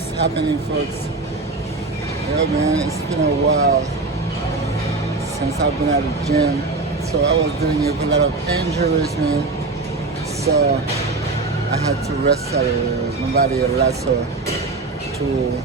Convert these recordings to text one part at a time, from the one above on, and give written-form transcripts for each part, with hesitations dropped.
What's happening, folks? Yo, man, it's been a while since I've been at the gym. So I was dealing with a lot of injuries, man. So I had to rest my body a lot, so to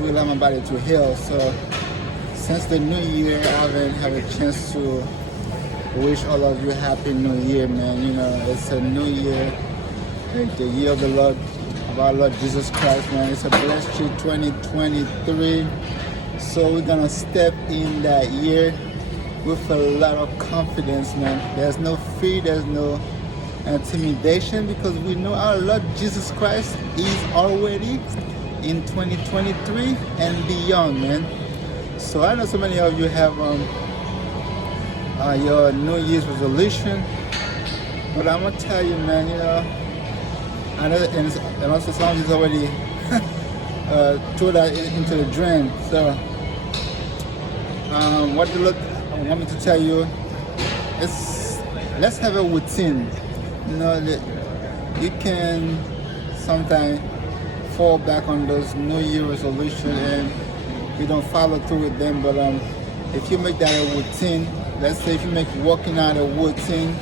allow my body to heal. So since the new year, I haven't had a chance to wish all of you happy new year, man. You know, it's a new year, the year of the Lord, of our Lord Jesus Christ, man. It's a blessed year 2023. So we're gonna step in that year with a lot of confidence, man. There's no fear, there's no intimidation, because we know our Lord Jesus Christ is already in 2023 and beyond, man. So I know so many of you have your New Year's resolution, but I'm gonna tell you, man, you know, I know, and also some of you already threw that into the drain. So what the Lord want me to tell you is, let's have a routine. You know, that you can sometimes fall back on those New Year resolutions and you don't follow through with them. But if you make that a routine, let's say if you make walking out a routine,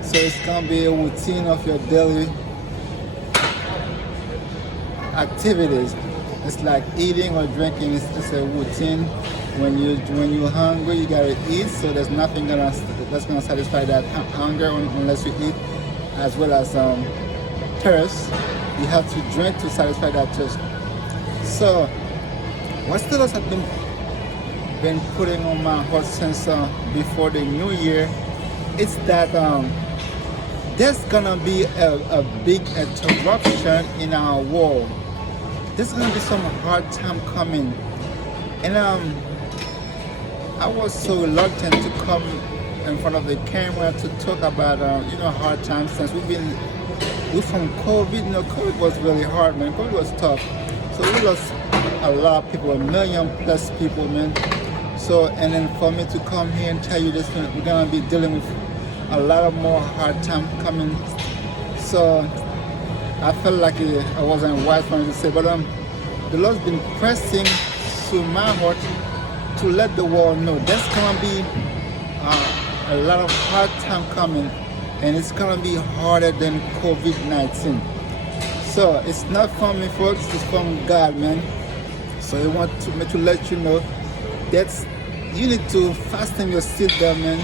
so it's gonna be a routine of your daily activities. It's like eating or drinking. It's a routine. When you're hungry, you gotta eat. So there's nothing that's gonna satisfy that hunger unless you eat, as well as thirst. You have to drink to satisfy that thirst. So what still has been putting on my heart since before the new year, it's that there's gonna be a big interruption in our world. There's gonna be some hard time coming, and I was so reluctant to come in front of the camera to talk about hard times, since we're from COVID. You know, COVID was really hard, man. COVID was tough. So we lost a lot of people, 1,000,000+ people, man. So, and then for me to come here and tell you this, we're gonna be dealing with a lot of more hard time coming. So I felt like I wasn't wise for me to say, but the Lord's been pressing to my heart to let the world know there's gonna be a lot of hard time coming, and it's gonna be harder than COVID-19. So it's not from me, folks, it's from God, man. So I want to let you know that you need to fasten your seatbelt, man.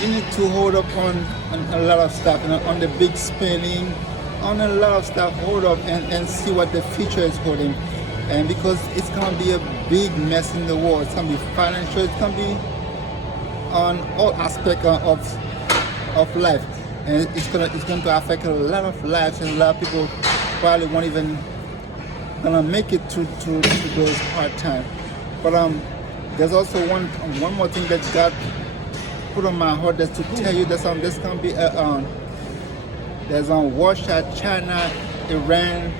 You need to hold up on a lot of stuff, on the big spending, on a lot of stuff. Hold up and see what the future is holding. And because it's gonna be a big mess in the world, it's gonna be financial, it's gonna be on all aspects of life, and it's going to affect a lot of lives, and a lot of people probably won't even gonna make it to those hard times. But there's also one more thing that God put on my heart, that's to tell you that there's gonna be there's Russia, China, Iran,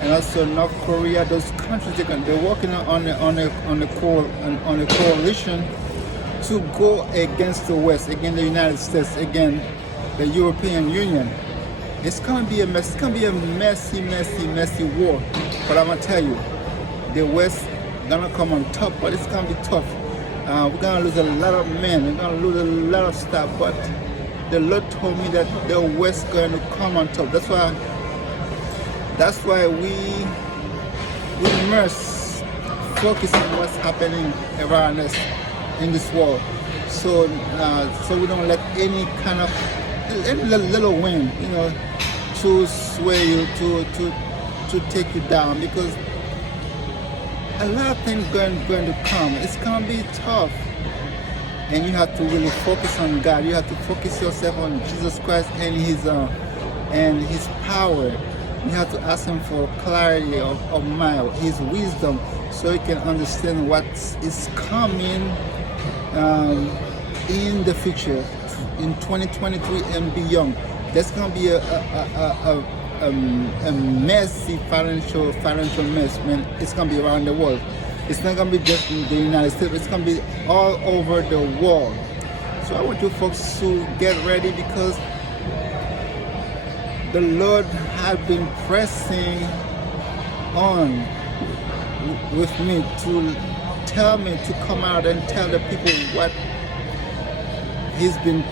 and also North Korea. Those countries, they're working on a coalition to go against the West, against the United States, against the European Union. It's gonna be a mess. It's gonna be a messy war. But I'm gonna tell you, the West gonna come on top, but it's gonna be tough. We're gonna lose a lot of men. We're gonna lose a lot of stuff. But the Lord told me that the West going to come on top. That's why we must focus on what's happening around us in this world. So we don't let any kind of little wind, to sway you, to take you down, because a lot of things going to come. It's gonna be tough, and you have to really focus on God. You have to focus yourself on Jesus Christ and His power. You have to ask Him for clarity of mind, His wisdom, so you can understand what is coming in the future, in 2023 and beyond. There's gonna be a messy financial mess, man. It's gonna be around the world. It's not gonna be just in the United States. It's gonna be all over the world. So I want you folks to get ready, because the Lord has been pressing on with me to tell me to come out and tell the people what he's been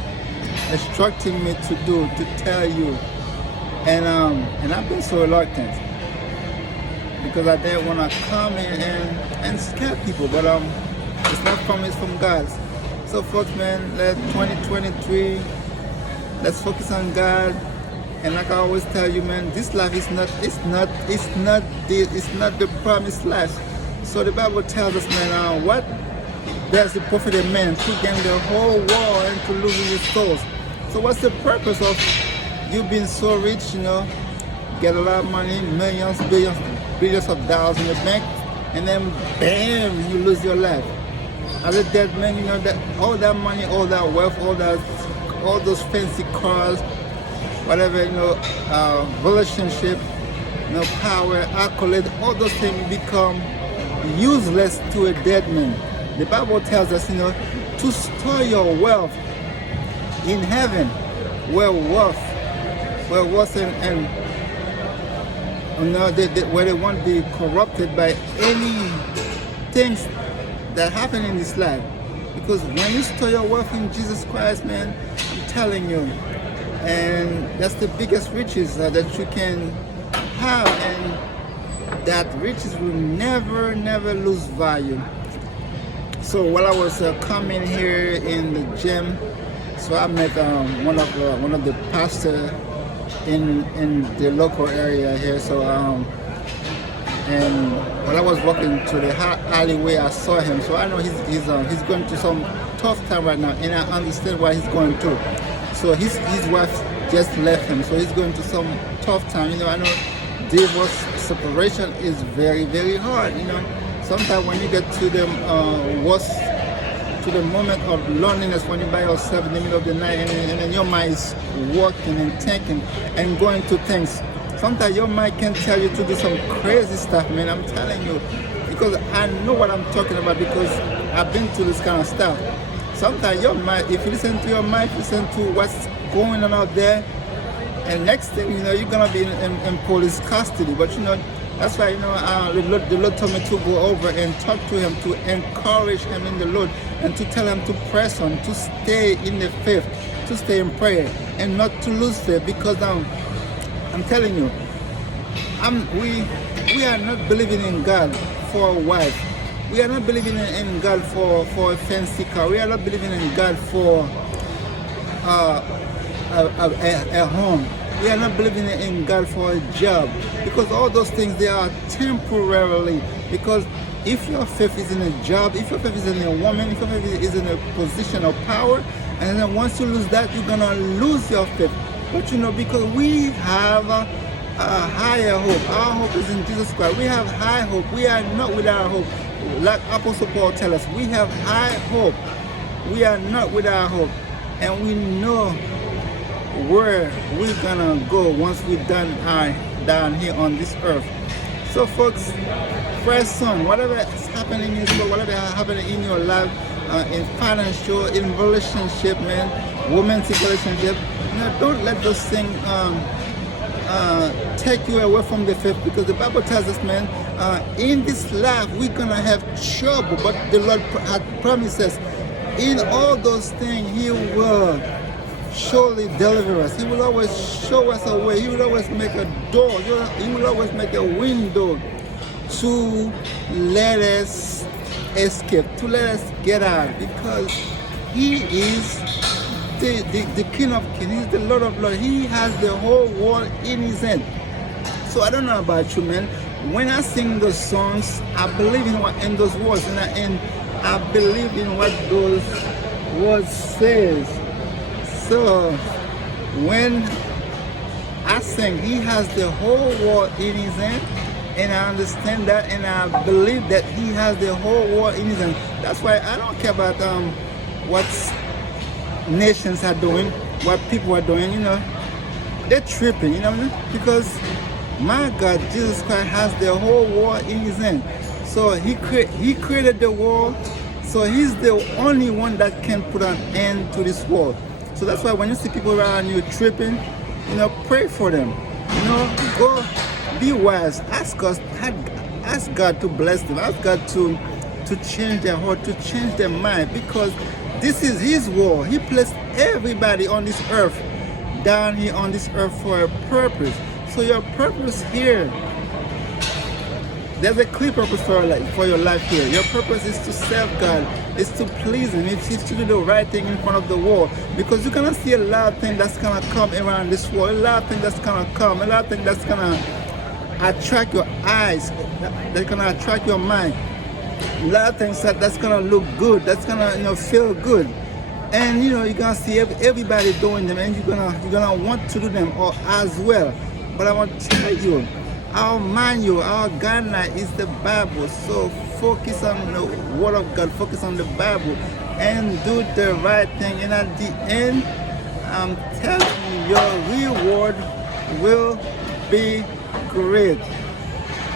instructing me to do, to tell you. And I've been so reluctant because I didn't want to come in and scare people, but it's not from me, it's from God. So folks, man, let 2023, let's focus on God. And like I always tell you, man, this life is not the promised life. So the Bible tells us, man, what does it profit a man to gain the whole world and to lose his souls? So what's the purpose of you being so rich, get a lot of money, millions, billions of dollars in your bank, and then bam, you lose your life? As a dead man, that all that money, all that wealth, all those fancy cars, whatever, relationship, power, accolade, all those things become useless to a dead man. The Bible tells us, to store your wealth in heaven, where wealth and where they won't be corrupted by any things that happen in this life. Because when you store your wealth in Jesus Christ, man, I'm telling you, and that's the biggest riches that you can have, and that riches will never lose value. So while I was coming here in the gym, so I met one of the pastors in the local area here. So and while I was walking to the alleyway, I saw him. So I know he's going through some tough time right now, and I understand what he's going through. So his wife just left him, so he's going through some tough time. I know divorce, separation is very, very hard. Sometimes when you get to the worst, to the moment of loneliness, when you're by yourself in the middle of the night, and then your mind is working and thinking and going to things. Sometimes your mind can tell you to do some crazy stuff, man. I'm telling you, because I know what I'm talking about, because I've been through this kind of stuff. Sometimes your mind, if you listen to your mind, listen to what's going on out there, and next thing you're gonna be in police custody. But that's why the Lord told me to go over and talk to him, to encourage him in the Lord, and to tell him to press on, to stay in the faith, to stay in prayer, and not to lose faith. Because I'm telling you, we are not believing in God for a wife. We are not believing in God for a fancy car. We are not believing in God for a home. We are not believing in God for a job, because all those things, they are temporarily. Because if your faith is in a job, if your faith is in a woman, if your faith is in a position of power, and then once you lose that, you're gonna lose your faith. But because we have a higher hope. Our hope is in Jesus Christ. We have high hope. We are not without hope. Like Apostle Paul tells us, we have high hope. We are not without hope, and we know where we're gonna go once we're done down here on this earth. So folks, press on. Whatever is happening in your world, whatever is happening in your life, in financial, in relationship, man, romantic relationship, don't let those things take you away from the faith, because the Bible tells us, man, in this life we're gonna have trouble, but the Lord had promised us in all those things He will surely deliver us. He will always show us a way. He will always make a door. He will always make a window to let us escape, to let us get out, because He is the King of Kings. He's the Lord of Lords. He has the whole world in His hand. So I don't know about you, man. When I sing those songs, I believe in those words, and I believe in what those words says. So when I sing, He has the whole world in His hand, and I understand that, and I believe that He has the whole world in His hand. That's why I don't care about what nations are doing, what people are doing. They're tripping, because my God, Jesus Christ has the whole world in His hand. So He created the world, so He's the only one that can put an end to this world. So that's why when you see people around you tripping, pray for them. Go Be wise. Ask God to bless them. Ask God to change their heart, to change their mind, because this is His war. He placed everybody on this earth, down here on this earth for a purpose. So your purpose here, there's a clear purpose for your life here. Your purpose is to serve God, is to please Him, it's to do the right thing in front of the world. Because you're gonna see a lot of things that's gonna come around this world, a lot of things that's gonna come, a lot of things that's gonna attract your eyes, that's gonna attract your mind. A lot of things that's gonna look good, that's gonna feel good, and you're gonna see everybody doing them, and you're gonna want to do them all as well. But I want to tell you, our manual, our guideline is the Bible. So focus on the Word of God, focus on the Bible, and do the right thing. And at the end, I'm telling you, your reward will be great.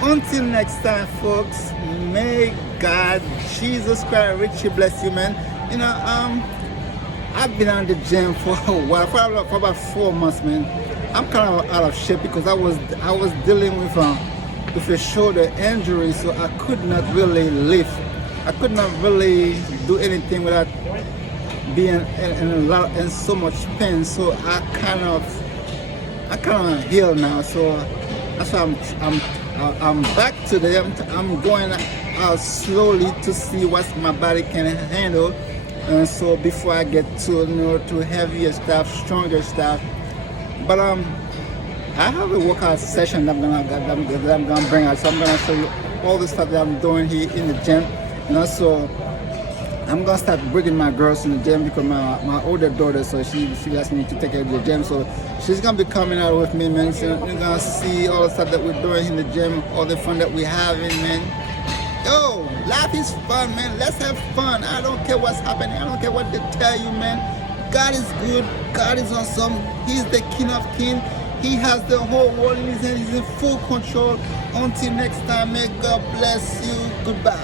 Until next time, folks, may God, Jesus Christ, richly bless you, man. I've been on the gym for a while, for about 4 months, man. I'm kind of out of shape because I was dealing with a shoulder injury, so I could not really lift. I could not really do anything without being in so much pain. So I kind of healed now. So that's why I'm back today. I'm going out slowly to see what my body can handle, and so before I get to heavier stuff, stronger stuff. But I have a workout session that I'm gonna bring out. So I'm gonna show you all the stuff that I'm doing here in the gym. So I'm gonna start bringing my girls in the gym because my older daughter, so she asked me to take her to the gym. So she's gonna be coming out with me, man. So you're gonna see all the stuff that we're doing in the gym, all the fun that we're having, man. Yo, life is fun, man. Let's have fun. I don't care what's happening. I don't care what they tell you, man. God is good. God is awesome. He's the King of Kings. He has the whole world in His hand. He's in full control. Until next time, may God bless you. Goodbye.